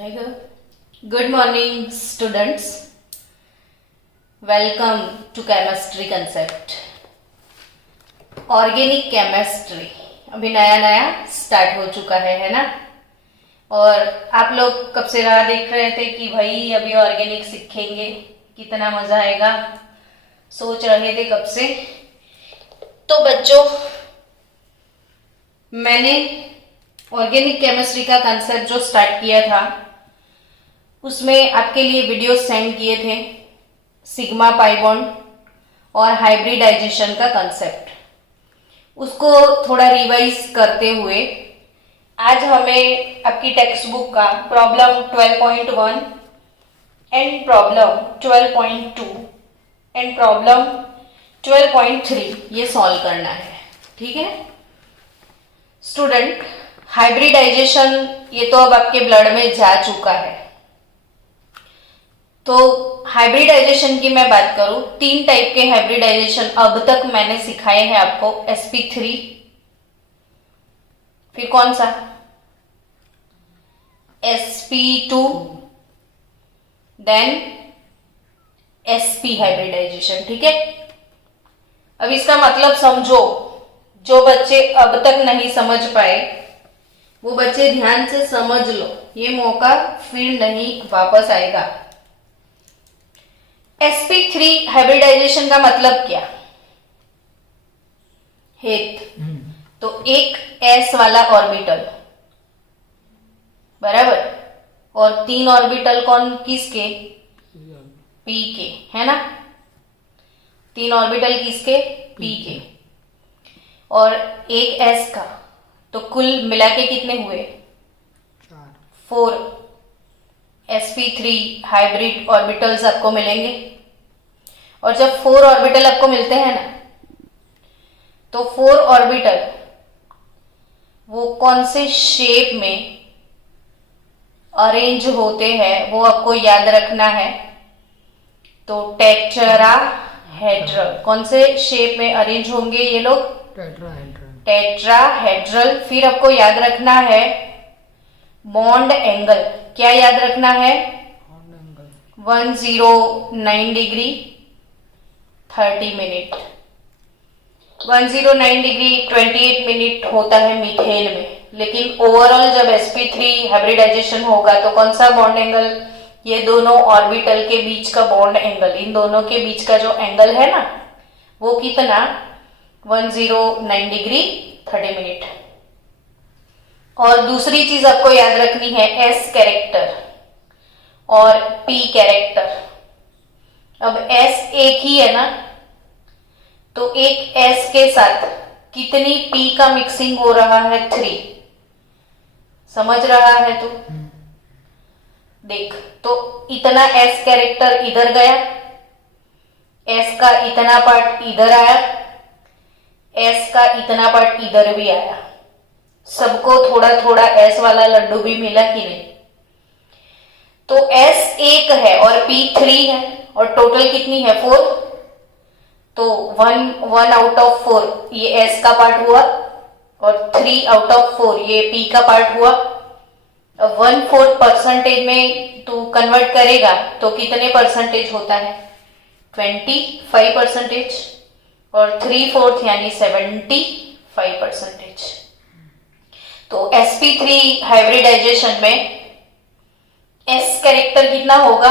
Tiger. Good morning, students. Welcome to chemistry concept. Organic chemistry अभी नया नया start हो चुका है ना। और आप लोग कब से राह देख रहे थे कि भाई अभी ऑर्गेनिक सीखेंगे, कितना मजा आएगा, सोच रहे थे कब से। तो बच्चों, मैंने ऑर्गेनिक केमिस्ट्री का कंसेप्ट जो स्टार्ट किया था उसमें आपके लिए वीडियो सेंड किए थे, सिग्मा पाई बॉन्ड और हाइब्रिडाइजेशन का कंसेप्ट। उसको थोड़ा रिवाइज करते हुए आज हमें आपकी टेक्स्ट बुक का problem 12.1 and problem 12.2 and problem 12.3 ये सॉल्व करना है। ठीक है स्टूडेंट, हाइब्रिडाइजेशन ये तो अब आपके ब्लड में जा चुका है। तो हाइब्रिडाइजेशन की मैं बात करूं, 3 टाइप के हाइब्रिडाइजेशन अब तक मैंने सिखाए हैं आपको। sp3, फिर कौन सा sp2, देन sp हाइब्रिडाइजेशन। ठीक है, अब इसका मतलब समझो। जो बच्चे अब तक नहीं समझ पाए वो बच्चे ध्यान से समझ लो, ये मौका फिर नहीं वापस आएगा। sp3 हाइब्रिडाइजेशन का मतलब क्या है? तो एक s वाला ऑर्बिटल बराबर, और 3 ऑर्बिटल कौन किसके? p के, है ना। 3 ऑर्बिटल किसके? p के। और एक s का, तो कुल मिला के कितने हुए? 4 sp3 हाइब्रिड ऑर्बिटल्स आपको मिलेंगे। और जब 4 ऑर्बिटल आपको मिलते हैं ना, तो 4 ऑर्बिटल वो कौन से शेप में अरेंज होते हैं वो आपको याद रखना है। तो टेट्राहेड्रल, कौन से शेप में अरेंज होंगे ये लोग? टेट्राहेड्रल। फिर आपको याद रखना है बॉन्ड एंगल। क्या याद रखना है? 109 डिग्री 30 मिनट। 109 डिग्री 28 मिनट होता है मीथेन में, लेकिन ओवरऑल जब sp3 हाइब्रिडाइजेशन होगा तो कौन सा बॉन्ड एंगल? ये दोनों ऑर्बिटल के बीच का बॉन्ड एंगल, इन दोनों के बीच का जो एंगल है ना, वो कितना? 109 डिग्री 30 मिनट। और दूसरी चीज आपको याद रखनी है s कैरेक्टर और p कैरेक्टर। अब s एक ही है ना, तो एक s के साथ कितनी p का मिक्सिंग हो रहा है? 3। समझ रहा है? तो देख, तो इतना s कैरेक्टर इधर गया, s का इतना पार्ट इधर आया, s का इतना पार्ट इधर भी आया। सबको थोड़ा थोड़ा s वाला लड्डू भी मिला कि नहीं? तो s 1 है और p 3 है, और टोटल कितनी है? 4। तो 1 आउट ऑफ 4 ये s का पार्ट हुआ, और 3 आउट ऑफ 4 ये p का पार्ट हुआ। अब 1/4 परसेंटेज में तू कन्वर्ट करेगा तो कितने परसेंटेज होता है? 25%। और 3/4 यानी 75%। तो sp3 हाइब्रिडाइजेशन में s कैरेक्टर कितना होगा?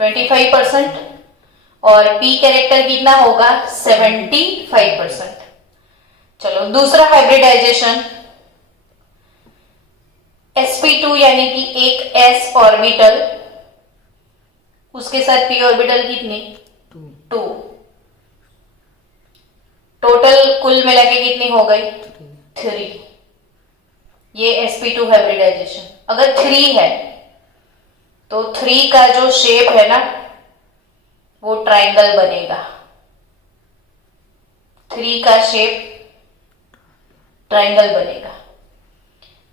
25%। और p कैरेक्टर कितना होगा? 75%। चलो दूसरा हाइब्रिडाइजेशन, sp2 यानी कि एक s ऑर्बिटल, उसके साथ p ऑर्बिटल कितनी? 2। टोटल कुल मिला के कितनी हो गई? 3। ये sp2 हाइब्रिडाइजेशन। अगर 3 है तो 3 का जो शेप है ना वो ट्रायंगल बनेगा। 3 का शेप ट्रायंगल बनेगा।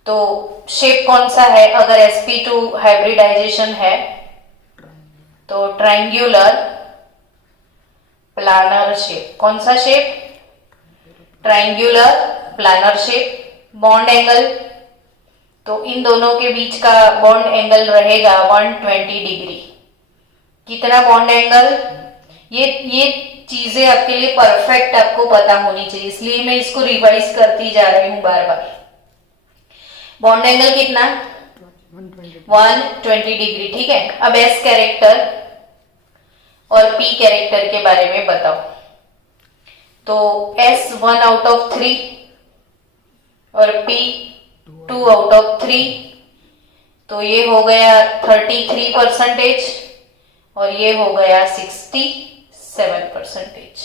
तो शेप कौन सा है? अगर sp2 हाइब्रिडाइजेशन है तो ट्रायंगुलर प्लानर शेप। कौन सा shape? Triangular planar shape. Bond angle तो इन दोनों के बीच का बॉन्ड एंगल रहेगा 120 डिग्री। कितना बॉन्ड एंगल? ये चीजें आपके लिए परफेक्ट आपको पता होनी चाहिए, इसलिए मैं इसको रिवाइज करती जा रही हूं बार बार। बॉन्ड एंगल कितना? 120 डिग्री। ठीक है, अब एस कैरेक्टर और पी कैरेक्टर के बारे में बताओ। तो एस 1 आउट ऑफ 3 और पी 2 आउट ऑफ 3, तो ये हो गया 33% और ये हो गया 67%।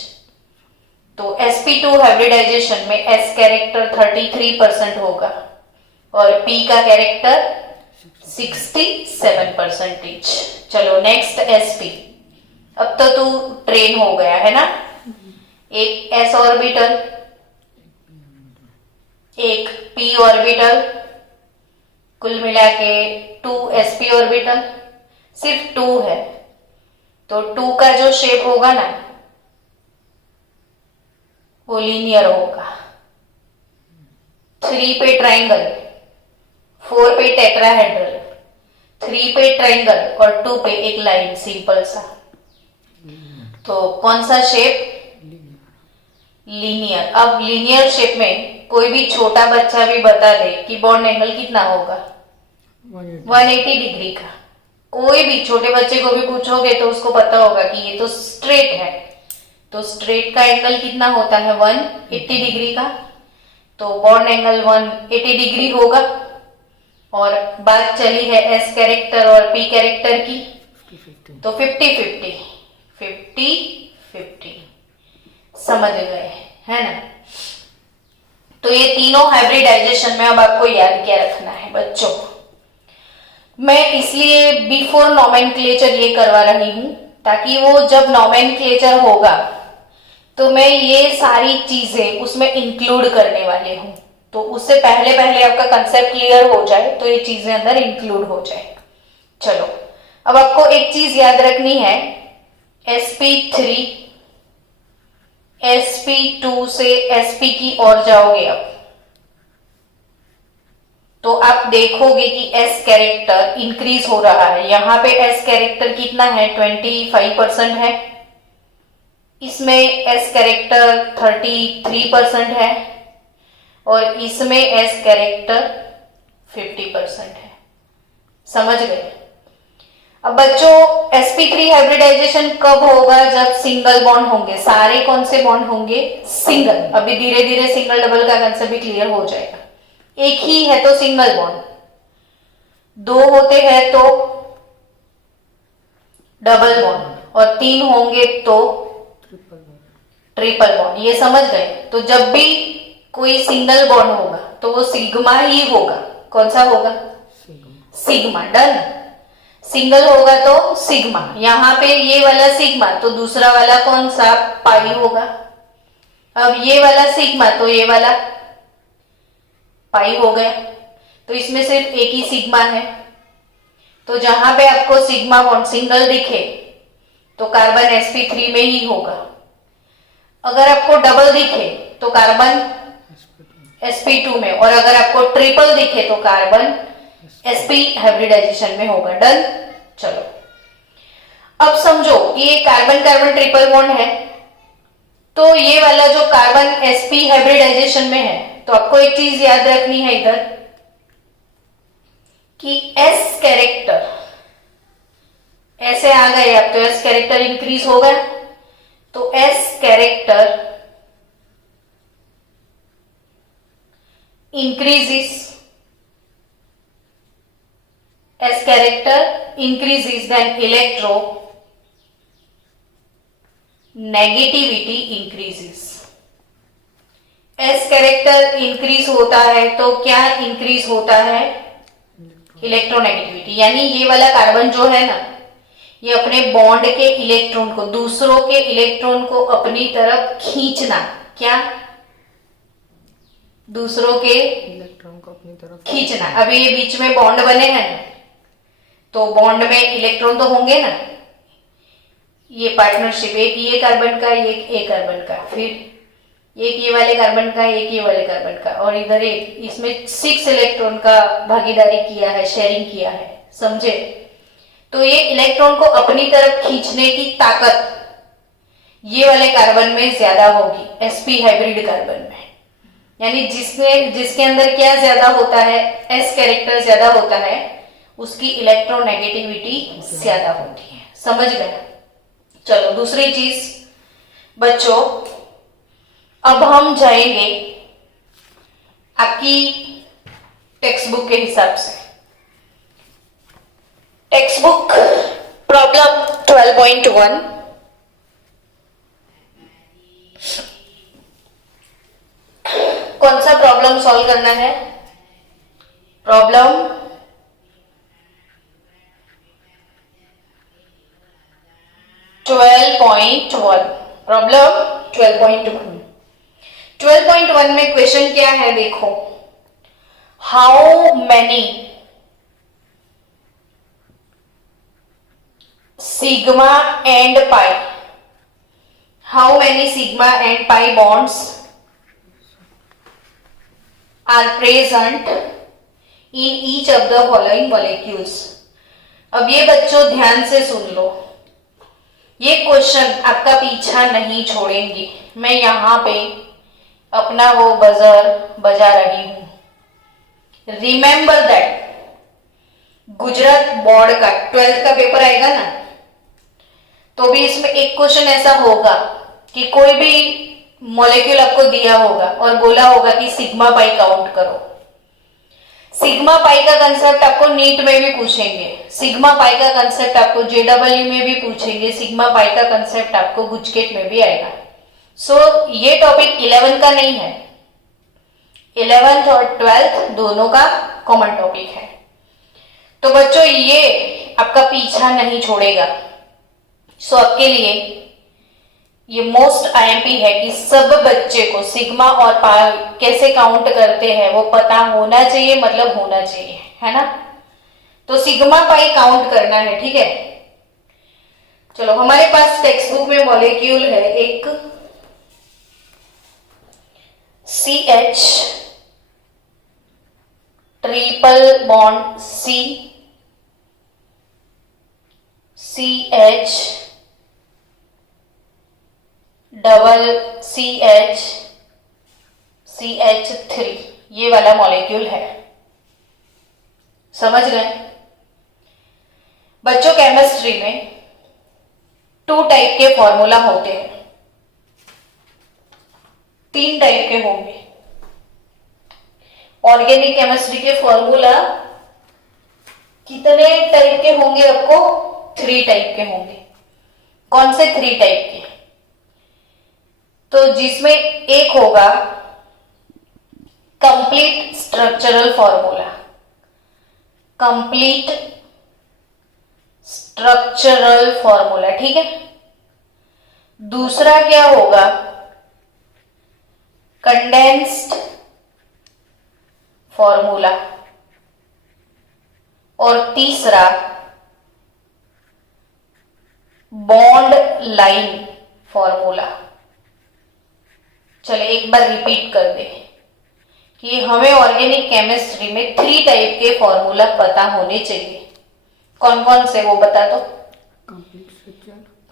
तो sp2 हाइब्रिडाइजेशन में s कैरेक्टर 33% होगा और p का कैरेक्टर 67%। चलो नेक्स्ट sp। अब तो तू ट्रेन हो गया है ना। एक s ऑर्बिटल, एक p ऑर्बिटल, कुल मिला के 2 sp ऑर्बिटल। सिर्फ 2 है, तो 2 का जो शेप होगा ना वो लीनियर होगा। 3 पे ट्राइंगल, 4 पे टेट्राहेड्रल, 3 पे ट्राइंगल और 2 पे एक लाइन सिंपल सा। तो कौन सा शेप? लीनियर। अब लीनियर शेप में कोई भी छोटा बच्चा भी बता दे कि बॉन्ड एंगल कितना होगा? 180 डिग्री का। कोई भी छोटे बच्चे को भी पूछोगे तो उसको पता होगा कि ये तो स्ट्रेट है, तो स्ट्रेट का एंगल कितना होता है? 180 डिग्री का। तो बॉन्ड एंगल 180 डिग्री होगा। और बात चली है एस कैरेक्टर और पी कैरेक्टर की, तो 50-50 50-50 समझ गए है ना। तो ये तीनों हाइब्रिडाइजेशन में अब आपको याद क्या रखना है बच्चों? मैं इसलिए बिफोर नॉमेनक्लेचर ये करवा रही हूं ताकि वो जब नॉमेनक्लेचर होगा तो मैं ये सारी चीजें उसमें इंक्लूड करने वाले हूं। तो उससे पहले पहले आपका कंसेप्ट क्लियर हो जाए तो ये चीजें अंदर इंक्लूड हो जाए। चलो, अब आपको एक चीज याद रखनी है, sp3 sp2 से sp की ओर जाओगे अब तो आप देखोगे कि s कैरेक्टर इंक्रीज हो रहा है। यहां पे s कैरेक्टर कितना है? 25% है। इसमें s कैरेक्टर 33% है और इसमें s कैरेक्टर 50% है। समझ गए? अब बच्चों sp3 हाइब्रिडाइजेशन कब होगा? जब सिंगल बॉन्ड होंगे। सारे कौन से बॉन्ड होंगे? सिंगल। अभी धीरे धीरे सिंगल डबल का कंसेप्ट भी क्लियर हो जाएगा। एक ही है तो सिंगल बॉन्ड, 2 होते हैं तो डबल बॉन्ड और 3 होंगे तो ट्रिपल बॉन्ड। ये समझ गए? तो जब भी कोई सिंगल बॉन्ड होगा तो वो सिग्मा ही होगा। कौन सा होगा? सिग्मा। डन। सिंगल होगा तो सिग्मा। यहां पे ये वाला सिग्मा तो दूसरा वाला कौन सा? पाई होगा। अब ये वाला सिग्मा तो ये वाला पाई हो गया। तो इसमें सिर्फ एक ही सिग्मा है। तो जहां पे आपको सिग्मा बॉन्ड सिंगल दिखे तो कार्बन sp3 में ही होगा। अगर आपको डबल दिखे तो कार्बन sp2 में, और अगर आपको ट्रिपल दिखे तो कार्बन sp हाइब्रिडाइजेशन में होगा। डन। चलो, अब समझो ये कार्बन कार्बन ट्रिपल बॉन्ड है, तो ये वाला जो कार्बन sp हाइब्रिडाइजेशन में है, तो आपको एक चीज याद रखनी है इधर कि s कैरेक्टर ऐसे आ गए अब तो s कैरेक्टर इंक्रीज हो गया, तो s character increases, s character increases, then electronegativity increases. s character increase होता है तो क्या इंक्रीज होता है? इलेक्ट्रोनेगेटिविटी। यानी ये वाला कार्बन जो है ना, ये अपने बॉन्ड के इलेक्ट्रॉन को, दूसरों के इलेक्ट्रॉन को अपनी तरफ खींचना, क्या? दूसरों के इलेक्ट्रॉन को अपनी तरफ खींचना। अभी ये बीच में बॉन्ड बने हैं ना, तो बॉन्ड में इलेक्ट्रॉन तो होंगे ना। ये पार्टनरशिप, एक ये कार्बन का, एक ए कार्बन का, फिर एक ये वाले कार्बन का, एक ये वाले कार्बन का, और इधर एक, इसमें 6 इलेक्ट्रॉन का भागीदारी किया है, शेयरिंग किया है, समझे। तो ये इलेक्ट्रॉन को अपनी तरफ खींचने की ताकत ये वाले कार्बन में ज्यादा होगी, sp हाइब्रिड कार्बन में। यानी जिसके अंदर क्या ज्यादा होता है, s कैरेक्टर ज्यादा होता है, उसकी इलेक्ट्रोनेगेटिविटी ज्यादा होती है, समझ गए। चलो दूसरी चीज बच्चों, अब हम जाएंगे आपकी टेक्स्ट बुक के हिसाब से। टेक्स्ट बुक प्रॉब्लम 12.1, कौन सा प्रॉब्लम सॉल्व करना है? Problem 12.1, problem 12.1। 12.1 में क्वेश्चन क्या है देखो, how many sigma and pi, how many sigma and pi bonds are present in each of the following molecules. अब ये बच्चों ध्यान से सुन लो, ये क्वेश्चन आपका पीछा नहीं छोड़ेंगे। मैं यहां पे अपना वो बजर बजा रही हूं। रिमेंबर दैट गुजरात बोर्ड का 12th का पेपर आएगा ना, तो भी इसमें एक क्वेश्चन ऐसा होगा कि कोई भी मॉलिक्यूल आपको दिया होगा और बोला होगा कि सिग्मा पाई काउंट करो। सिग्मा पाई का कंसेप्ट आपको नीट में भी पूछेंगे, सिग्मा पाई का कंसेप्ट आपको जेडब्ल्यू में भी पूछेंगे, सिग्मा पाई का कंसेप्ट आपको गुजकेट में भी आएगा। सो ये टॉपिक 11 का नहीं है, 11th और 12th दोनों का कॉमन टॉपिक है। तो बच्चों ये आपका पीछा नहीं छोड़ेगा। सो आपके लिए ये मोस्ट आईएमपी है कि सब बच्चे को सिग्मा और पाई कैसे काउंट करते हैं वो पता होना चाहिए, मतलब होना चाहिए, है ना। तो सिग्मा पाई काउंट करना है, ठीक है। चलो हमारे पास टेक्स्ट बुक में मॉलिक्यूल है एक CH triple bond C, CH double CH, CH3, ये वाला मॉलिक्यूल है, समझ गए बच्चों। केमिस्ट्री में 2 टाइप के फॉर्मूला होते हैं, 3 टाइप के होंगे। ऑर्गेनिक केमिस्ट्री के फॉर्मूला कितने टाइप के होंगे आपको? 3 टाइप के होंगे। कौन से 3 टाइप के? तो जिसमें एक होगा complete structural formula, complete structural formula, ठीक है। दूसरा क्या होगा? कंडेंस्ड फॉर्मूला, और तीसरा बॉन्ड लाइन फॉर्मूला। चले एक बार रिपीट कर दे कि हमें ऑर्गेनिक केमिस्ट्री में 3 टाइप के फॉर्मूला पता होने चाहिए। कौन कौन से वो बता दो।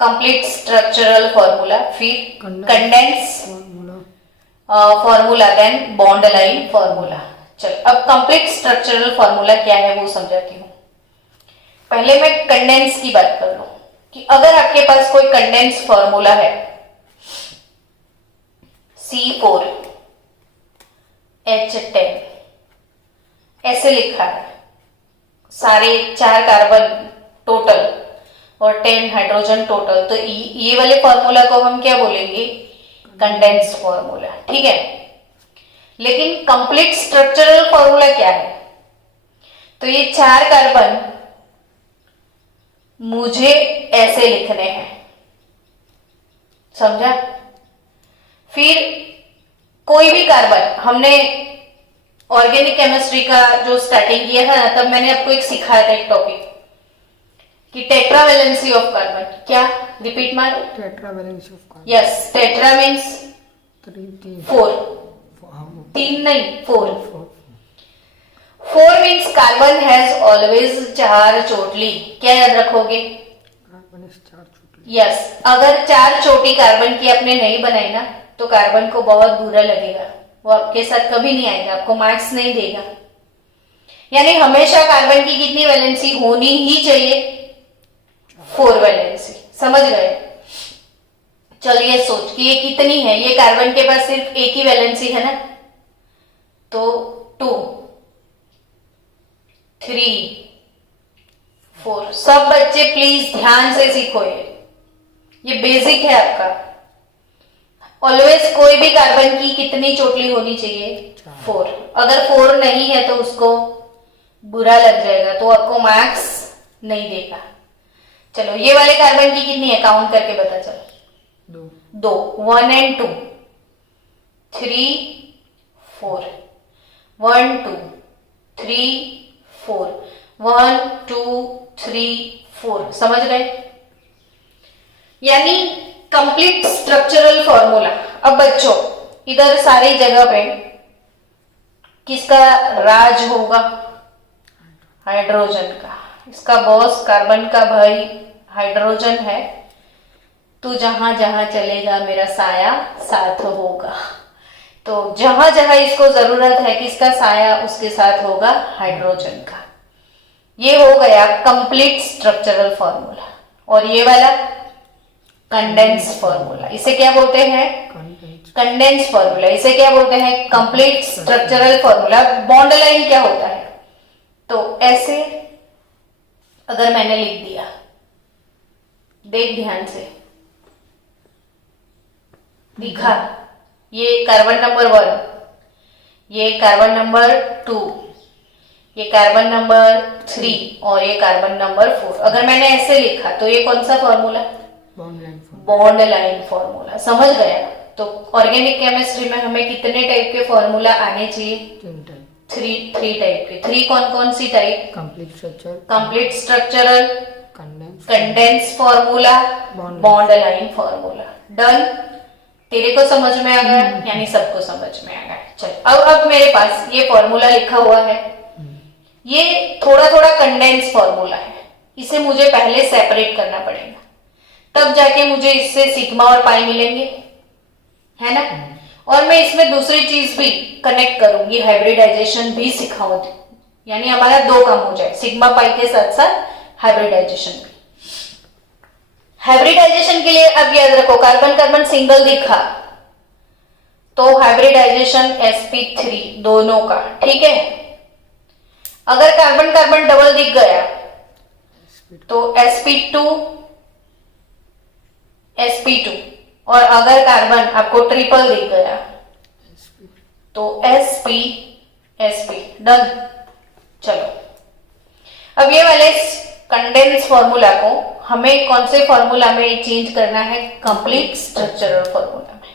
कंप्लीट स्ट्रक्चरल फॉर्मूला, फिर condense formula, then bond line formula. चल अब कंप्लीट स्ट्रक्चरल फॉर्मूला क्या है वो समझाती हूँ। पहले मैं कंडेंस की बात कर लूं कि अगर आपके पास कोई कंडेंस फॉर्मूला है C4H10 ऐसे लिखा है, सारे 4 कार्बन टोटल और 10 हाइड्रोजन टोटल, तो ये वाले फॉर्मूला को हम क्या बोलेंगे? कंडेंस फॉर्मूला, ठीक है। लेकिन कंप्लीट स्ट्रक्चरल फॉर्मूला क्या है? तो ये 4 कार्बन मुझे ऐसे लिखने हैं, समझा। फिर कोई भी कार्बन, हमने ऑर्गेनिक केमिस्ट्री का जो स्टार्टिंग किया था ना, तब मैंने आपको एक सिखाया था एक टॉपिक कि टेट्रावैलेंसी ऑफ कार्बन। क्या? रिपीट मार। Tetravalency of carbon. Yes, tetra means 4, 3 नहीं 4. 4 मीन्स कार्बन हैज ऑलवेज 4 चोटली. क्या याद रखोगे? यस, अगर 4 चोटी कार्बन की आपने नहीं बनाई ना तो कार्बन को बहुत बुरा लगेगा, वो आपके साथ कभी नहीं आएगा, आपको मार्क्स नहीं देगा. यानी हमेशा कार्बन की कितनी वैलेंसी होनी ही चाहिए? 4 वैलेंसी. समझ गए? चलिए सोच कि ये कितनी है. ये कार्बन के पास सिर्फ एक ही वैलेंसी है ना, तो 2, 3, 4. सब बच्चे प्लीज ध्यान से सीखो, ये बेसिक है आपका. ऑलवेज कोई भी कार्बन की कितनी चोटली होनी चाहिए? 4. अगर 4 नहीं है तो उसको बुरा लग जाएगा, तो आपको मार्क्स नहीं देगा. चलो ये वाले कार्बन की कितनी है काउंट करके बता. चलो 2, 1 and 2, 3, 4, 1, 2, 3, 4, 1, 2, 3, 4. समझ गए? यानी कंप्लीट स्ट्रक्चरल फॉर्मूला. अब बच्चों इधर सारी जगह पे किसका राज होगा? हाइड्रोजन का. इसका बॉस कार्बन का भाई हाइड्रोजन है. तू जहां जहां चलेगा मेरा साया साथ होगा. तो जहां जहां इसको जरूरत है किसका साया, उसके साथ होगा हाइड्रोजन का. ये हो गया कंप्लीट स्ट्रक्चरल फॉर्मूला. और ये वाला कंडेंस फॉर्मूला. इसे क्या बोलते हैं? Condense formula. इसे क्या बोलते हैं? Complete structural formula. Bond line क्या होता है? तो ऐसे अगर मैंने लिख दिया, देख ध्यान से, दिखा, ये कार्बन नंबर 1, ये कार्बन नंबर 2, ये कार्बन नंबर 3 और ये कार्बन नंबर 4. अगर मैंने ऐसे लिखा तो ये कौन सा फॉर्मूला? Bond line formula. समझ गया? तो ऑर्गेनिक केमिस्ट्री में हमें कितने टाइप के फॉर्मूला आने चाहिए? 3 टाइप के. 3 कौन कौन सी type? Complete structural, condense formula, bond line formula. Done? तेरे को समझ में आ गया? यानी सबको समझ में आ गया. चल अब मेरे पास ये फॉर्मूला लिखा हुआ है. ये थोड़ा थोड़ा कंडेंस फॉर्मूला है. इसे मुझे पहले सेपरेट करना पड़ेगा, तब जाके मुझे इससे सिग्मा और पाई मिलेंगे, है ना. और मैं इसमें दूसरी चीज भी कनेक्ट करूंगी, हाइब्रिडाइजेशन भी सिखाऊंगी. यानी हमारा 2 काम हो जाए, सिग्मा पाई के साथ साथ हाइब्रिडाइजेशन भी. हाइब्रिडाइजेशन के लिए अब याद रखो, कार्बन कार्बन सिंगल दिखा तो हाइब्रिडाइजेशन sp3 दोनों का. ठीक है? अगर कार्बन कार्बन डबल दिख गया तो sp2 sp2. और अगर कार्बन आपको ट्रिपल दिख गया तो sp sp. डन? चलो अब ये वाले कंडेंस फॉर्मूला को हमें कौन से फॉर्मूला में चेंज करना है? कंप्लीट स्ट्रक्चरल फॉर्मूला में.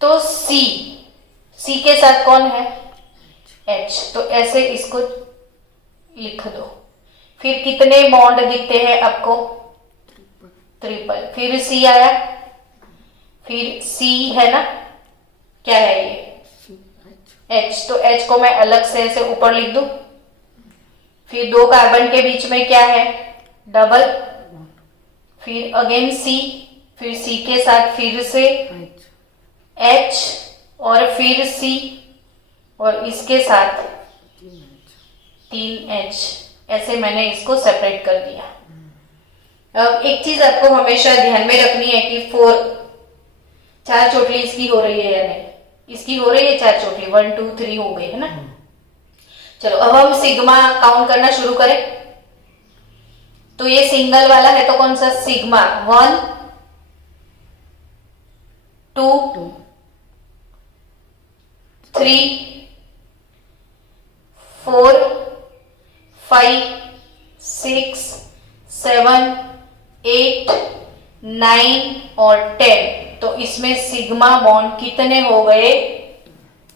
तो C के साथ कौन है? H. तो ऐसे इसको लिख दो. फिर कितने बॉन्ड दिखते हैं आपको? ट्रिपल. फिर C आया, फिर C है ना, क्या है ये? H. तो H को मैं अलग से ऐसे ऊपर लिख दूं. फिर 2 कार्बन के बीच में क्या है? डबल. फिर अगेन C, फिर C के साथ फिर से H और फिर C और इसके साथ 3H. ऐसे मैंने इसको सेपरेट कर दिया. अब एक चीज आपको हमेशा ध्यान में रखनी है कि 4 चोटली इसकी हो रही है या नहीं. इसकी हो रही है 4 चोटली. 1 2 3 हो गई है ना. चलो अब हम सिग्मा काउंट करना शुरू करें. तो ये सिंगल वाला है तो कौन सा? सिग्मा 1 2 3 4 5 6 7 8 9 और 10. तो इसमें सिग्मा बॉन्ड कितने हो गए?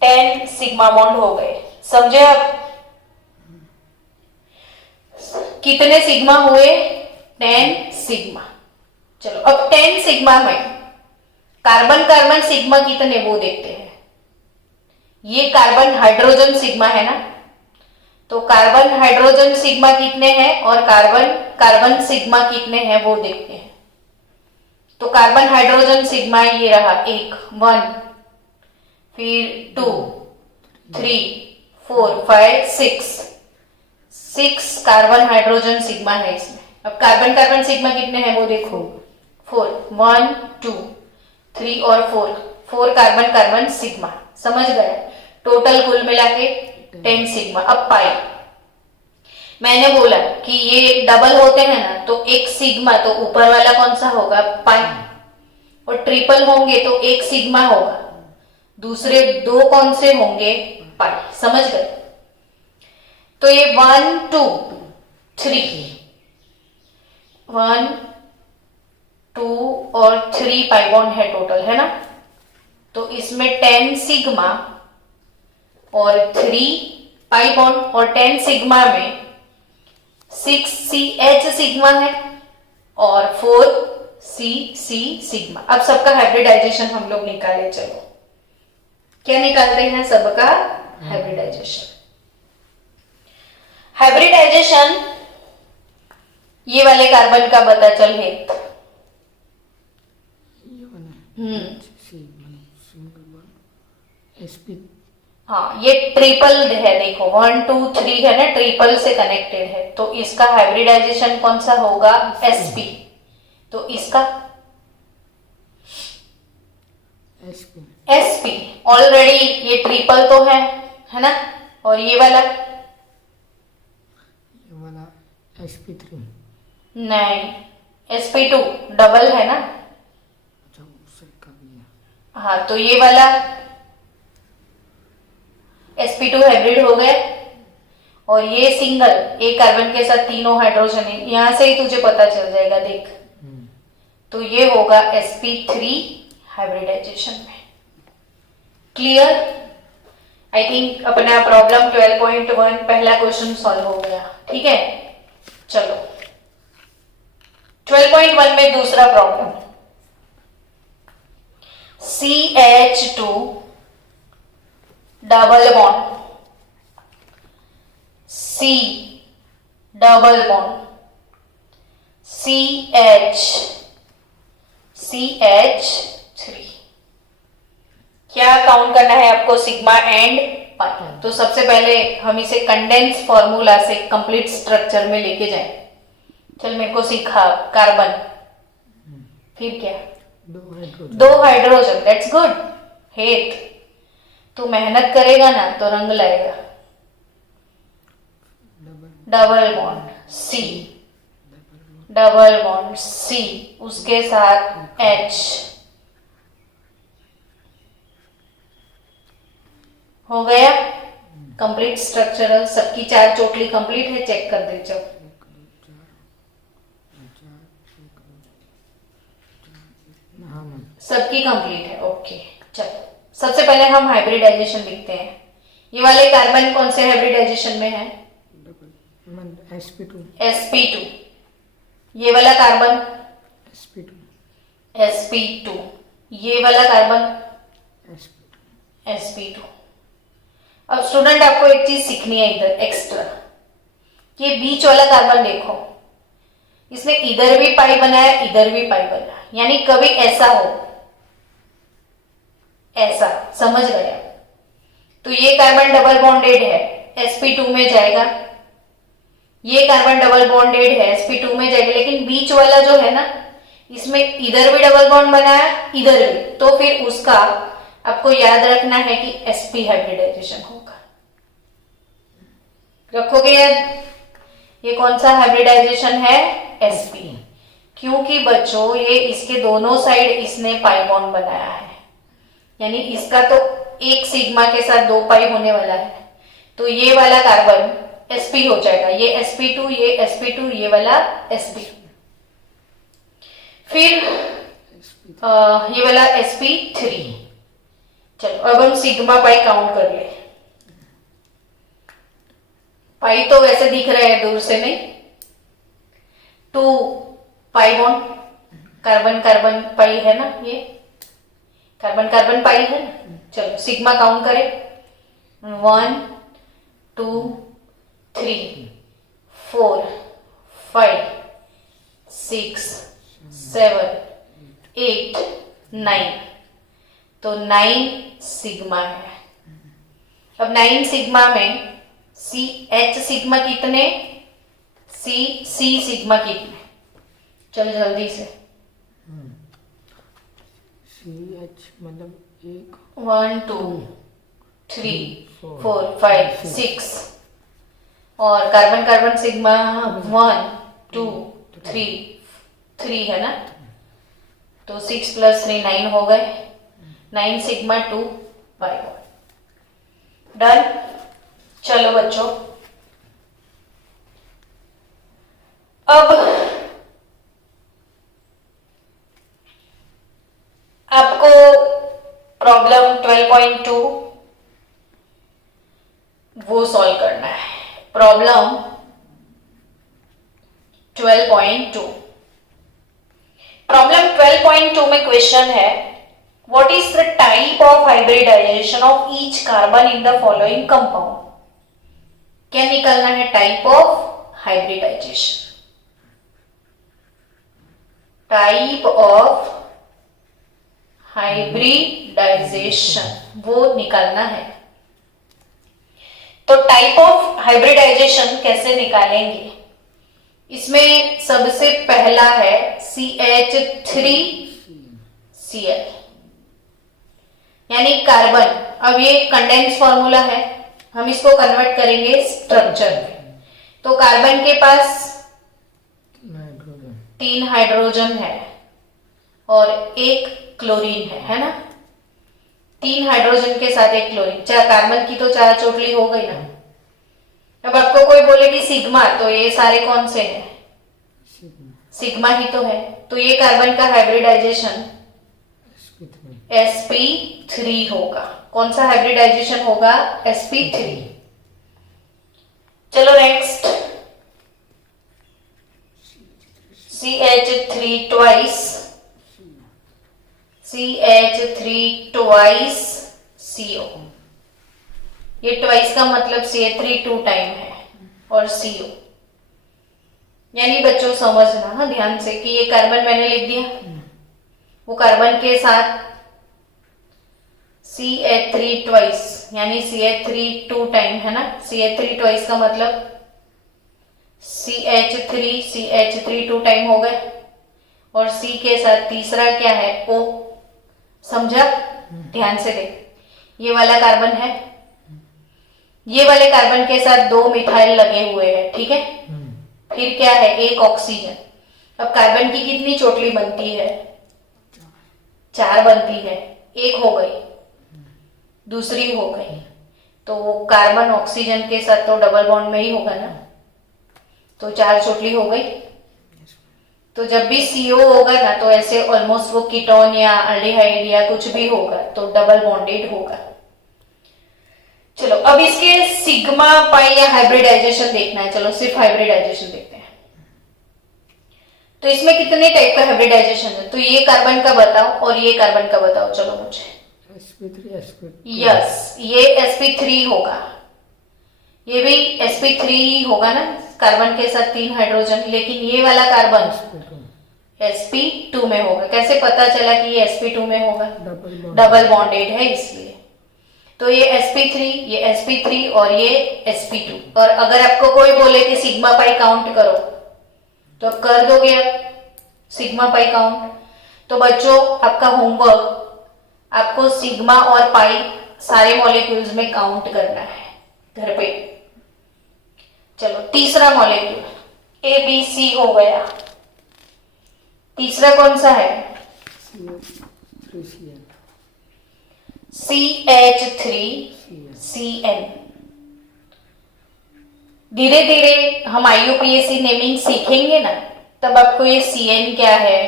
10 सिग्मा बॉन्ड हो गए. समझे आप? कितने सिग्मा हुए? 10 सिग्मा. चलो अब 10 सिग्मा में कार्बन कार्बन सिग्मा कितने वो देखते हैं। ये कार्बन हाइड्रोजन सिग्मा है ना, तो कार्बन हाइड्रोजन सिग्मा कितने हैं और कार्बन कार्बन सिग्मा कितने हैं वो देखते हैं। तो कार्बन हाइड्रोजन सिग्मा ये रहा 1 1, फिर 2 3 4 5 6 कार्बन हाइड्रोजन सिग्मा है इसमें। अब कार्बन कार्बन सिग्मा कितने हैं वो देखो 4 1 2 3 और 4 कार्बन कार्बन सिग्मा, समझ गए। टोटल कुल मिला के 10 सिग्मा। अब पाई, मैंने बोला कि ये डबल होते हैं ना, तो एक सिग्मा तो ऊपर वाला कौन सा होगा पाई, और ट्रिपल होंगे तो एक सिग्मा होगा, दूसरे दो कौन से होंगे पाई, समझ गए। तो ये 1 2 3 1 2 और 3 पाई बॉन्ड है टोटल, है ना। तो इसमें 10 सिग्मा और 3 पाई बॉन्ड, और 10 सिग्मा में 6CH सिग्मा है और 4CC सिग्मा। अब सबका हाइब्रिडाइजेशन हम लोग निकाले, चलो क्या निकालते हैं सबका हाइब्रिडाइजेशन। हाइब्रिडाइजेशन ये वाले कार्बन का पता चल है। हाँ, ये ट्रिपल है, देखो 1 2 3 है ना, ट्रिपल से कनेक्टेड है, तो इसका हाइब्रिडाइजेशन कौन सा होगा sp। तो इसका sp ऑलरेडी ये ट्रिपल तो है ना, और ये वाला sp3 नहीं, sp2 डबल है ना। अच्छा उससे का भी है। हाँ, तो ये वाला sp2 हाइब्रिड हो गया, और ये सिंगल एक कार्बन के साथ तीनों हाइड्रोजन है, यहां से ही तुझे पता चल जाएगा देख। तो ये होगा sp3 हाइब्रिडाइजेशन में। क्लियर? आई थिंक अपना प्रॉब्लम 12.1 पहला क्वेश्चन सॉल्व हो गया, ठीक है। चलो 12.1 में दूसरा problem, CH2 double bond C double bond CH3। क्या काउंट करना है आपको, सिग्मा एंड पाई। तो सबसे पहले हम इसे कंडेंस फॉर्मूला से कंप्लीट स्ट्रक्चर में लेके जाएं। चल मेरे को सिखा, कार्बन, फिर क्या, दो हाइड्रोजन, दैट्स गुड। हेत तू मेहनत करेगा ना तो रंग लाएगा। Double bond C, double bond C, उसके साथ H हो गया कंप्लीट स्ट्रक्चरल। सबकी 4 चोटली कंप्लीट है, चेक कर दे जाओ। सबकी कंप्लीट है, ओके। चलो सबसे पहले हम हाइब्रिडाइजेशन लिखते हैं। ये वाले कार्बन कौन से हाइब्रिडाइजेशन में है, sp2। ये वाला कार्बन sp2, ये वाला कार्बन sp2। अब स्टूडेंट आपको एक चीज सीखनी है इधर एक्स्ट्रा, ये बीच वाला कार्बन देखो, इसने इधर भी पाई बनाया, इधर भी पाई बनाया, यानी कभी ऐसा हो, ऐसा, समझ गया। तो ये कार्बन डबल बॉन्डेड है, sp2 में जाएगा। ये कार्बन डबल बॉन्डेड है, sp2 में जाएगा, लेकिन बीच वाला जो है ना, इसमें इधर भी डबल बॉन्ड बनाया, इधर भी, तो फिर उसका आपको याद रखना है कि sp हाइब्रिडाइजेशन होगा। रखोगे याद? ये कौन सा हाइब्रिडाइजेशन है, sp। क्योंकि बच्चों ये इसके दोनों साइड इसने पाई बॉन्ड बनाया है, यानी इसका तो एक सिग्मा के साथ 2 पाई होने वाला है, तो ये वाला कार्बन sp हो जाएगा, ये sp2, ये sp2, ये वाला sp। फिर ये वाला sp3। चलो अब हम सिग्मा पाई काउंट कर ले। पाई तो वैसे दिख रहा है दूर से, नहीं, 2 पाई बॉन्ड, कार्बन कार्बन पाई है ना ये, कार्बन कार्बन पाई है ना। चलो सिग्मा काउंट करें, 1 2 3 4 5 6 7 8 9, तो 9 सिग्मा है। अब 9 सिग्मा में सी एच सिग्मा कितने, सी सिग्मा कितने, चल जल्दी से। CH मतलब 1 2 3 4 5 6, और कार्बन कार्बन सिग्मा 1 2 3 है ना, तो 6 + 3 9 हो गए, 9 सिग्मा 2 पाई बॉन्ड। डन। चलो बच्चों, अब आपको प्रॉब्लम 12.2 वो सॉल्व करना है। प्रॉब्लम 12.2, प्रॉब्लम 12.2 में क्वेश्चन है, what is the type of hybridization of each carbon in the following compound. क्या निकालना है, type of hybridization, type of hybridization वो निकालना है। तो टाइप ऑफ हाइब्रिडाइजेशन कैसे निकालेंगे, इसमें सबसे पहला है CH3Cl, यानी कार्बन। अब ये कंडेंस फॉर्मूला है, हम इसको कन्वर्ट करेंगे स्ट्रक्चर में। तो कार्बन के पास 3 हाइड्रोजन है और 1 क्लोरीन है ना, 3 हाइड्रोजन के साथ 1 क्लोरीन, चार कार्बन की तो 4 चोटली हो गई ना। अब आपको कोई बोले कि सिग्मा, तो ये सारे कौन से हैं, सिग्मा ही तो है। तो ये कार्बन का हाइब्रिडाइजेशन sp3 होगा। कौन सा हाइब्रिडाइजेशन होगा, sp3। चलो नेक्स्ट, CH3 ट्वाइस CO। ये ट्वाइस का मतलब CH3 2 टाइम है और CO, यानी बच्चों समझना हाँ ध्यान से कि ये कार्बन मैंने लिख दिया, वो कार्बन के साथ CH3 ट्वाइस यानी CH3 2 टाइम है ना। CH3 ट्वाइस का मतलब CH3 2 टाइम हो गए, और C के साथ तीसरा क्या है, O। समझा, ध्यान से देख, ये वाला कार्बन है, ये वाले कार्बन के साथ 2 मिथाइल लगे हुए हैं, ठीक है। फिर क्या है, 1 ऑक्सीजन। अब कार्बन की कितनी चोटली बनती है, 4 बनती है, 1 हो गई, दूसरी हो गई, तो कार्बन ऑक्सीजन के साथ तो डबल बॉन्ड में ही होगा ना, तो 4 चोटली हो गई। तो जब भी CO होगा ना, तो ऐसे ऑलमोस्ट वो कीटोन या अल्डिहाइड या कुछ भी होगा तो डबल बॉन्डेड होगा। चलो अब इसके सिग्मा पाई या हाइब्रिडाइजेशन देखना है। चलो सिर्फ हाइब्रिडाइजेशन देखते हैं। तो इसमें कितने टाइप का हाइब्रिडाइजेशन है, तो ये कार्बन का बताओ और ये कार्बन का बताओ। चलो मुझे sp3 यस, ये sp3 होगा, ये भी sp3 होगा ना, कार्बन के साथ 3 हाइड्रोजन। लेकिन ये वाला कार्बन sp2 में होगा। कैसे पता चला कि ये sp2 में होगा, डबल बॉन्डेड है इसलिए। तो ये sp3, ये sp3 और ये sp2। और अगर आपको कोई बोले कि सिग्मा पाई काउंट करो, तो आप कर दोगे आप सिग्मा पाई काउंट। तो बच्चों आपका होमवर्क, आपको सिग्मा और पाई सारे मॉलिक्यूल्स में काउंट करना है घर पे। चलो तीसरा मॉलिक्यूल ABC हो गया, तीसरा कौन सा है, CH3CN। धीरे धीरे हम IUPAC नेमिंग सीखेंगे ना, तब आपको ये CN क्या है,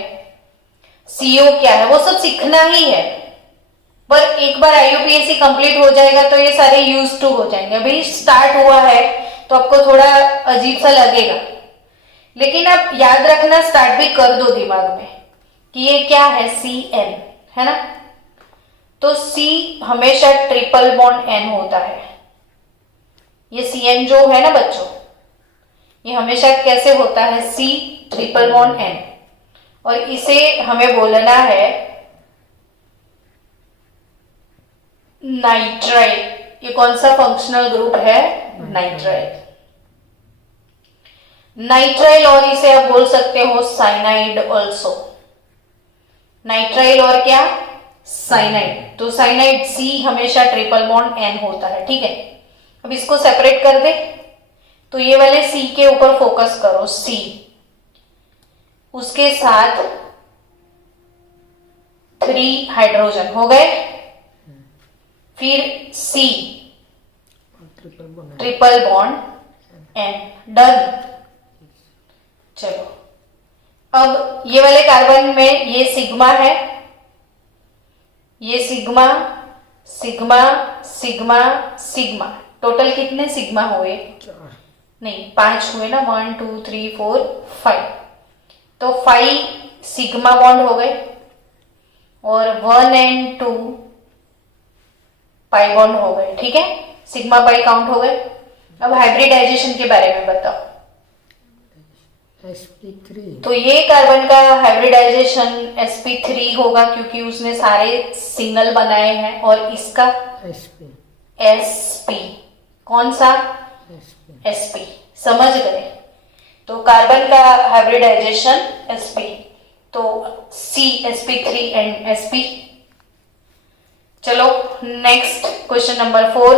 CO क्या है, वो सब सीखना ही है। पर एक बार IUPAC कंप्लीट हो जाएगा तो ये सारे यूज टू हो जाएंगे। अभी स्टार्ट हुआ है तो आपको थोड़ा अजीब सा लगेगा, लेकिन आप याद रखना, स्टार्ट भी कर दो दिमाग में कि ये क्या है, CN है ना। तो C हमेशा ट्रिपल बॉन्ड N होता है। ये CN जो है ना बच्चों, ये हमेशा कैसे होता है? C triple bond N। और इसे हमें बोलना है नाइट्राइल। ये कौन सा फंक्शनल ग्रुप है? नाइट्राइल। नाइट्राइल, और इसे आप बोल सकते हो साइनाइड ऑल्सो। नाइट्राइल और क्या? साइनाइड। तो साइनाइड C हमेशा ट्रिपल बॉन्ड N होता है, ठीक है। अब इसको सेपरेट कर दे, तो ये वाले C के ऊपर फोकस करो। C, उसके साथ 3 हाइड्रोजन हो गए। फिर C triple bond N, done. चलो, अब ये वाले कार्बन में ये सिग्मा है, ये sigma sigma sigma sigma, total कितने सिग्मा हुए? 4 नहीं, 5 हुए ना। 1 2 3 4 5। तो 5 सिग्मा बॉन्ड हो गए, और 1 and 2 पाई बॉन्ड हो गए, ठीक है। सिग्मा पाई काउंट हो गए। अब हाइब्रिडाइजेशन के बारे में बताओ। sp3, तो ये कार्बन का हाइब्रिडाइजेशन sp3 होगा, क्योंकि उसने सारे सिंगल बनाए हैं। और इसका sp sp, कौन सा? sp sp, समझ गए। तो कार्बन का हाइब्रिडाइजेशन sp, तो C sp3 एंड sp। चलो next question number 4।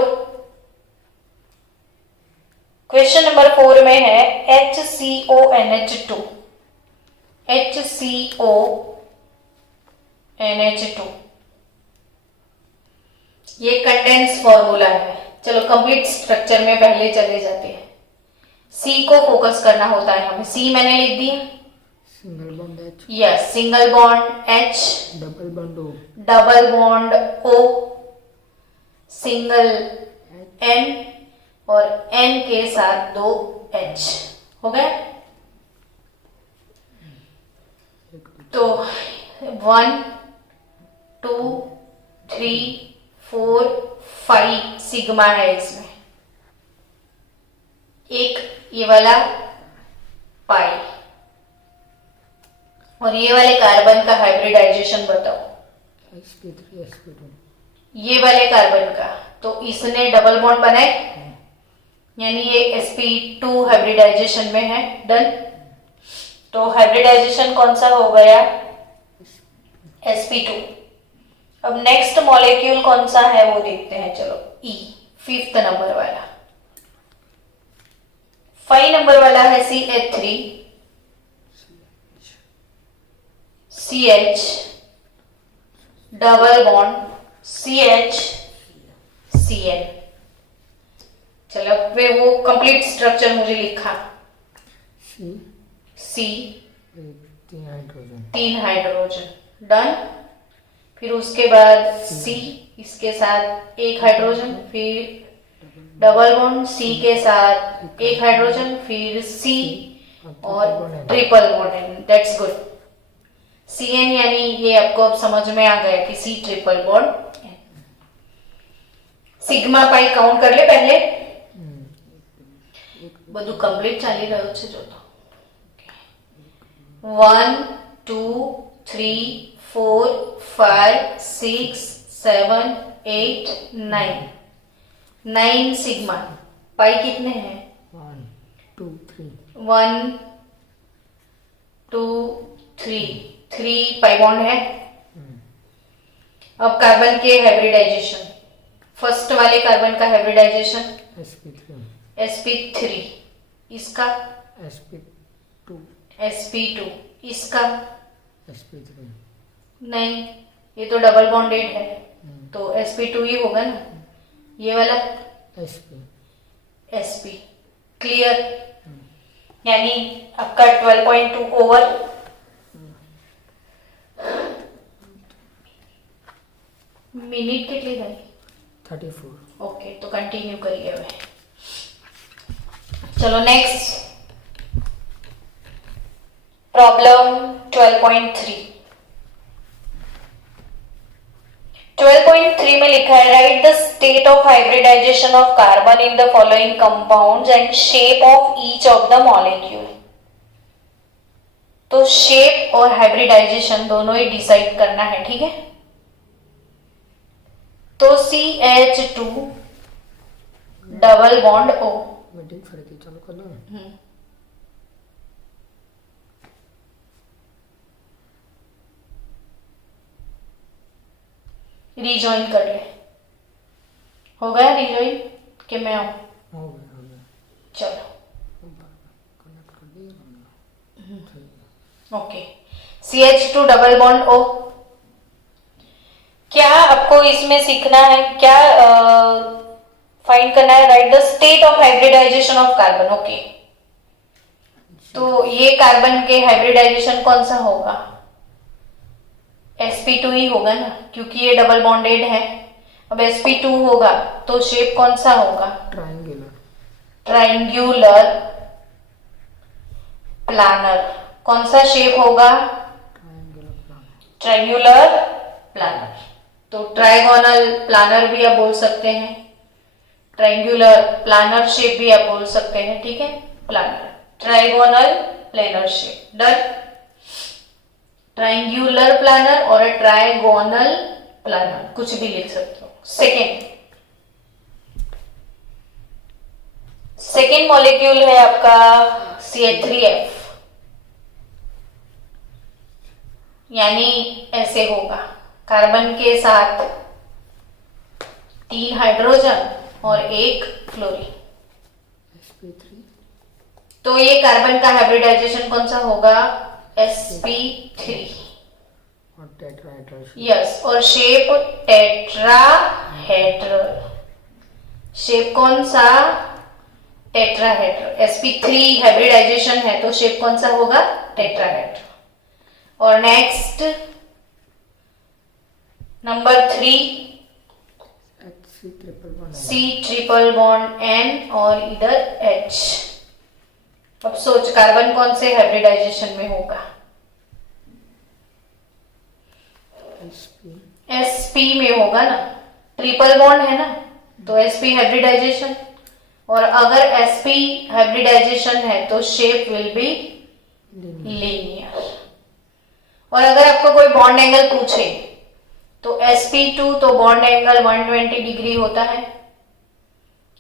Question number 4 में है HCONH2। HCONH2 ये कंडेंस फॉर्मूला है। चलो कंप्लीट स्ट्रक्चर में पहले चले जाते हैं। C को फोकस करना होता है हमें। C मैंने लिख दिया, single bond H, yes, single bond H, double bond O, double bond O, single N, और N के साथ 2 H हो गए। तो 1 2 3 4 5 सिग्मा है इसमें। एक ये वाला पाई, और ये वाले कार्बन का हाइब्रिडाइजेशन बताओ। sp3 sp2, ये वाले कार्बन का, तो इसने डबल बॉन्ड बनाए, यानी ये sp2 हाइब्रिडाइजेशन में है, डन। तो हाइब्रिडाइजेशन कौन सा हो गया? sp2। अब नेक्स्ट मॉलिक्यूल कौन सा है वो देखते हैं। चलो E, 5th नंबर वाला। 5 नंबर वाला है CH3 CH, double bond CH CN। चलो वे वो कंप्लीट स्ट्रक्चर मुझे लिखा। C 3 hydrogen, 3 hydrogen, done. फिर उसके बाद C, इसके साथ 1 हाइड्रोजन, फिर डबल बॉन्ड C के साथ 1 हाइड्रोजन, फिर C और triple bond. That's good. CN यानी ये आपको अब समझ में आ गया कि C triple bond. Sigma pi count कर ले पहले, બધું કમ્પ્લીટ ચાલી રહ્યું છે જો તો 1 2 3 4 5 6 7 8 9 9 सिग्मा। पाई कितने हैं? 1 2 3, 1 2 3 3 पाई बॉन्ड है। अब कार्बन के हाइब्रिडाइजेशन, फर्स्ट वाले कार्बन का हाइब्रिडाइजेशन sp3 sp3, इसका sp2 sp2, इसका sp3, नहीं, ये तो डबल बॉन्डेड है, तो sp2 ही होगा ना। ये वाला sp sp, क्लियर। यानी आपका 12.2 ओवर। मिनिट कितनी गई? 34। ओके, तो कंटिन्यू करिए अब। चलो नेक्स्ट प्रॉब्लम 12.3। 12.3 में लिखा है write the state of hybridization of carbon in the following compounds and shape of each of the molecule. तो शेप और हाइब्रिडाइजेशन दोनों ही डिसाइड करना है, ठीक है। तो CH2 double bond O। Meeting फिर की चालू कर दूं। रिजॉइन कर ले। हो गया रिजॉइन कि मैं आऊं? हो गया चलो कनेक्ट कर दिया। Okay. CH2 double bond O। क्या आपको इसमें सीखना है, क्या फाइंड करना है? Write the state of hybridization of carbon. Okay, तो ये कार्बन के हाइब्रिडाइजेशन कौन सा होगा? sp2 ही होगा ना, क्योंकि ये डबल बॉन्डेड है। अब sp2 होगा तो शेप कौन सा होगा? ट्रायंगुलर। Triangular planar. कौन सा शेप होगा? Triangular planar. Triangular planar. तो ट्रायगोनल प्लानर भी आप बोल सकते हैं, ट्रायंगुलर प्लानर शेप भी आप बोल सकते हैं, ठीक है। Planar, trigonal planar shape, done. Triangular planar और ट्रायगोनल प्लानर कुछ भी लिख सकते हो। सेकेंड मॉलिक्यूल है आपका CH3F, यानी ऐसे होगा, कार्बन के साथ 3 हाइड्रोजन और 1 फ्लोरीन। sp3 तो ये कार्बन का हाइब्रिडाइजेशन कौन सा होगा? sp3। और टेट्राहेड्रल। यस, और शेप टेट्राहेड्रल। शेप कौन सा? टेट्राहेड्रल। sp3 हाइब्रिडाइजेशन है तो शेप कौन सा होगा? टेट्राहेड्रल। और next number 3 C triple bond N और इधर H। अब सोच कार्बन कौन से हाइब्रिडाइजेशन में होगा? sp में होगा ना, ट्रिपल बॉन्ड है ना, तो sp हाइब्रिडाइजेशन। और अगर sp हाइब्रिडाइजेशन है तो शेप विल बी लीनियर। और अगर आपको कोई बॉन्ड एंगल पूछे तो sp2 तो बॉन्ड एंगल 120 डिग्री होता है,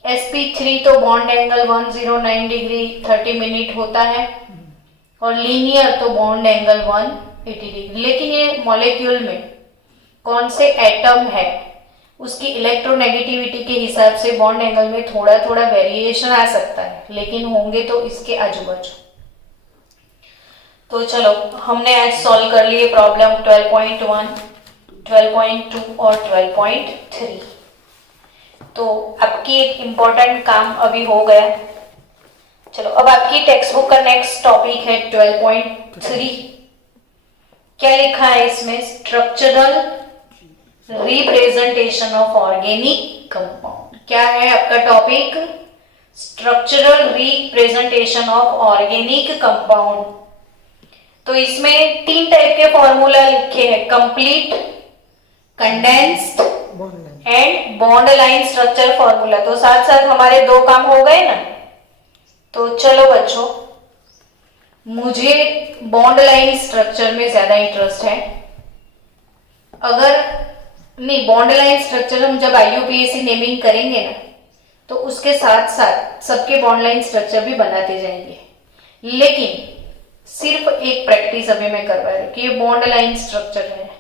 sp3 तो बॉन्ड एंगल 109 डिग्री 30 मिनट होता है, और लीनियर तो बॉन्ड एंगल 180 डिग्री। लेकिन ये मॉलिक्यूल में कौन से एटम है उसकी इलेक्ट्रोनेगेटिविटी के हिसाब से बॉन्ड एंगल में थोड़ा थोड़ा वेरिएशन आ सकता है, लेकिन होंगे तो इसके आजू बाजू। तो चलो, हमने आज सॉल्व कर लिए प्रॉब्लम 12.1, 12.2 और 12.3। तो आपकी एक इम्पोर्टेंट काम अभी हो गया। चलो, अब आपकी टेक्स्ट बुक का नेक्स्ट टॉपिक है 12.3। क्या लिखा है इसमें? Structural representation of organic compound. क्या है आपका topic? Structural representation of organic compound. तो इसमें 3 टाइप के फॉर्मूला लिखे हैं, complete, condensed and bond line structure formula. तो साथ साथ हमारे 2 काम हो गए ना। तो चलो बच्चों, मुझे बॉन्ड लाइन स्ट्रक्चर में ज्यादा इंटरेस्ट है। अगर नहीं, बॉन्ड लाइन स्ट्रक्चर हम जब IUPAC नेमिंग करेंगे ना, तो उसके साथ साथ सबके बॉन्ड लाइन स्ट्रक्चर भी बनाते जाएंगे। लेकिन सिर्फ एक प्रैक्टिस अभी मैं करवा रही हूं कि ये बॉन्ड लाइन स्ट्रक्चर है।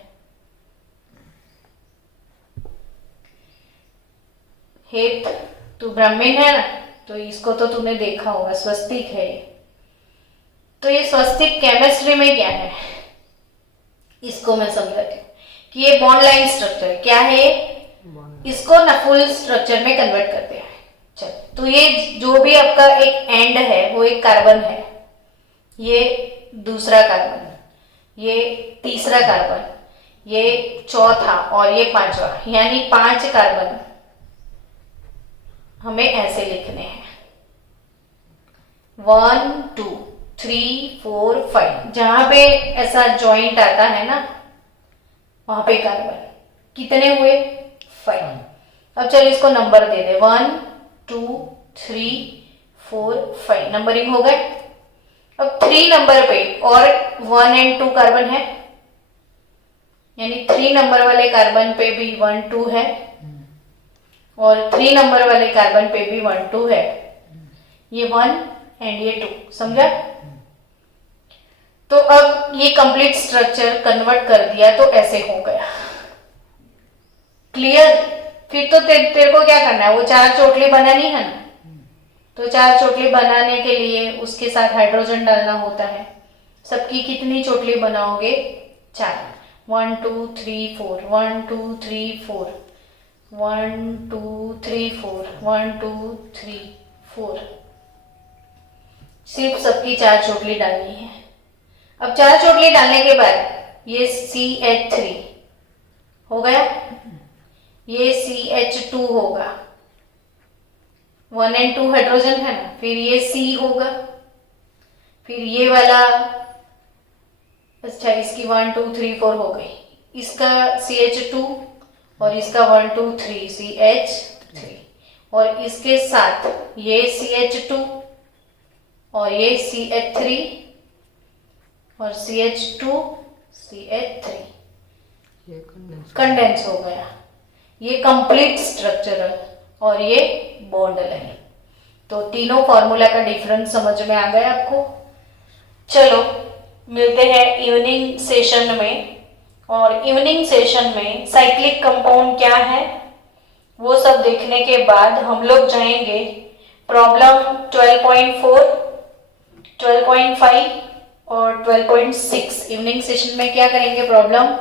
हेत, तू ब्राह्मण है ना, तो इसको तो तूने देखा होगा, स्वस्तिक है ये। तो ये स्वस्तिक केमिस्ट्री में क्या है, इसको मैं समझाती हूँ कि ये बॉन्ड लाइन स्ट्रक्चर क्या है। इसको ना फुल स्ट्रक्चर में कन्वर्ट करते हैं। चल, तो ये जो भी आपका एक एंड है वो एक कार्बन है, ये दूसरा कार्बन, ये तीसरा कार्बन, ये चौथा और ये 5वां, यानी 5 कार्बन हमें ऐसे लिखने हैं 1 2 3 4 5। जहां पे ऐसा जॉइंट आता है ना, वहां पे कार्बन। कितने हुए 5। अब चलो इसको नंबर दे दे 1 2 3 4 5 नंबरिंग हो गए। अब 3 नंबर पे और 1 और 2 कार्बन है, यानी 3 नंबर वाले कार्बन पे भी 1 2 है और 3 नंबर वाले कार्बन पे भी 1 2 है। ये 1 एंड ये 2, समझा? तो अब ये कंप्लीट स्ट्रक्चर कन्वर्ट कर दिया तो ऐसे हो गया। क्लियर? फिर तो तेरे को क्या करना है, वो 4 चोटली बनानी है ना, तो 4 चोटली बनाने के लिए उसके साथ हाइड्रोजन डालना होता है। सबकी कितनी चोटली बनाओगे? 4। 1 2 3 4 1 2 3 4 1 2 3 4 1 2 3 4, सिर्फ सबकी 4 चोटली डालनी है। अब 4 चोटली डालने के बाद ये CH3 हो गया, ये CH2 होगा, 1 और 2 हाइड्रोजन है ना, फिर ये C होगा, फिर ये वाला, अच्छा इसकी 1 2 3 4 हो गई, इसका CH2 और इसका 1 2 3 CH3 और इसके साथ ये CH2 और ये CH3 और CH2 CH3, ये कंडेंस हो गया। ये कंप्लीट स्ट्रक्चरल और ये बॉन्ड लाइन। तो तीनों फॉर्मूला का डिफरेंस समझ में आ गया आपको। चलो मिलते हैं इवनिंग सेशन में, और इवनिंग सेशन में साइक्लिक कंपाउंड क्या है वो सब देखने के बाद हम लोग जाएंगे प्रॉब्लम 12.4, 12.5 और 12.6। इवनिंग सेशन में क्या करेंगे, प्रॉब्लम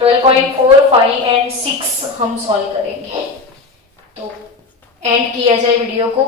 12.4, 5 एंड 6 हम सॉल्व करेंगे। तो एंड किया जाए वीडियो को।